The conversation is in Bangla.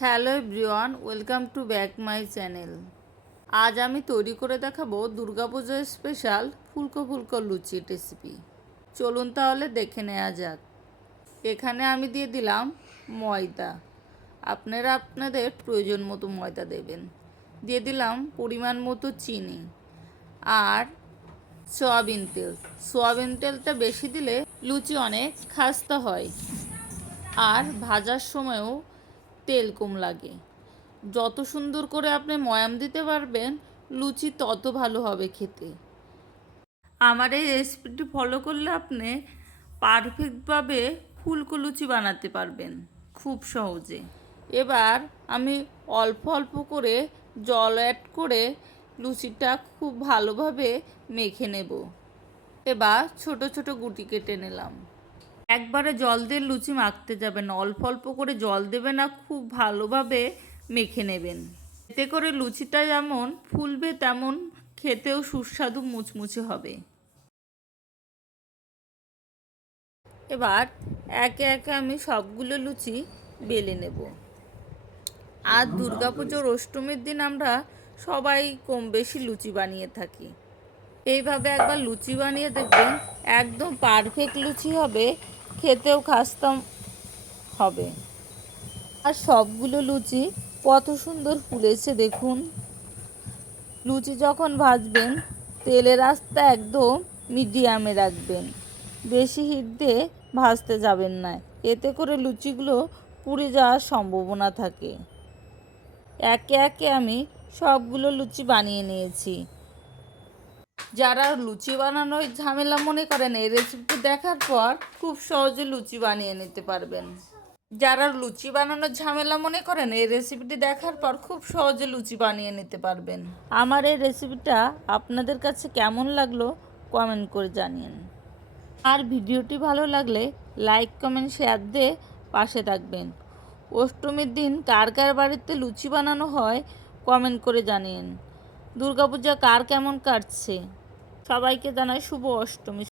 Hello everyone, welcome to back my channel. আজ আমি তৈরি করে দেখাবো দুর্গাপূজার স্পেশাল ফুলকো ফুলকো লুচি রেসিপি। চলুন তাহলে দেখে নেওয়া যাক। এখানে আমি দিয়ে দিলাম ময়দা। আপনারা আপনাদের প্রয়োজন মতো ময়দা দেবেন। দিয়ে দিলাম পরিমাণ মতো চিনি আর সয়াবিন তেল। সয়াবিন তেলটা বেশি দিলে লুচি অনেক খাস্তা হয় আর ভাজার সময়ও তেল কম লাগে। যত সুন্দর করে আপনি ময়াম দিতে পারবেন লুচি তত ভালো হবে খেতে। আমার এই রেসিপিটি ফলো করলে আপনি পারফেক্টভাবে ফুলকো লুচি বানাতে পারবেন খুব সহজে। এবার আমি অল্প অল্প করে জল অ্যাড করে লুচিটা খুব ভালোভাবে মেখে নেব। এবার ছোট ছোট গুটি কেটে নিলাম। একবারে জল দিয়ে লুচি মাখতে যাবেন, অল্প অল্প করে জল দেবেন না, খুব ভালোভাবে মেখে নেবেন। এতে করে লুচিটা যেমন ফুলবে তেমন খেতেও সুস্বাদু মুচমুচে হবে। এবার একে একে আমি সবগুলো লুচি বেলে নেব। আর দুর্গাপুজোর অষ্টমীর দিন আমরা সবাই কম বেশি লুচি বানিয়ে থাকি। এইভাবে একবার লুচি বানিয়ে দেখবেন, একদম পারফেক্ট লুচি হবে, খেতেও খাস্তা হবে। আর সবগুলো লুচি কত সুন্দর ফুলেছে দেখুন। লুচি যখন ভাজবেন তেলের আঁচটা একদম মিডিয়ামে রাখবেন, বেশি হিট দিয়ে ভাজতে যাবেন না, এতে করে লুচিগুলো পুড়ে যাওয়ার সম্ভাবনা থাকে। একে একে আমি সবগুলো লুচি বানিয়ে নিয়েছি। যারা লুচি বানানোর ঝামেলা মনে করেন, এই রেসিপিটি দেখার পর খুব সহজে লুচি বানিয়ে নিতে পারবেন। যারা লুচি বানানোর ঝামেলা মনে করেন, এই রেসিপিটি দেখার পর খুব সহজে লুচি বানিয়ে নিতে পারবেন। আমার এই রেসিপিটা আপনাদের কাছে কেমন লাগলো কমেন্ট করে জানিয়েন। আর ভিডিওটি ভালো লাগলে লাইক কমেন্ট শেয়ার দিয়ে পাশে থাকবেন। অষ্টমীর দিন কার কার বাড়িতে লুচি বানানো হয় কমেন্ট করে জানিয়েন। দুর্গাপূজা কার কেমন কাটছে। সবাইকে জানাই শুভ অষ্টমী।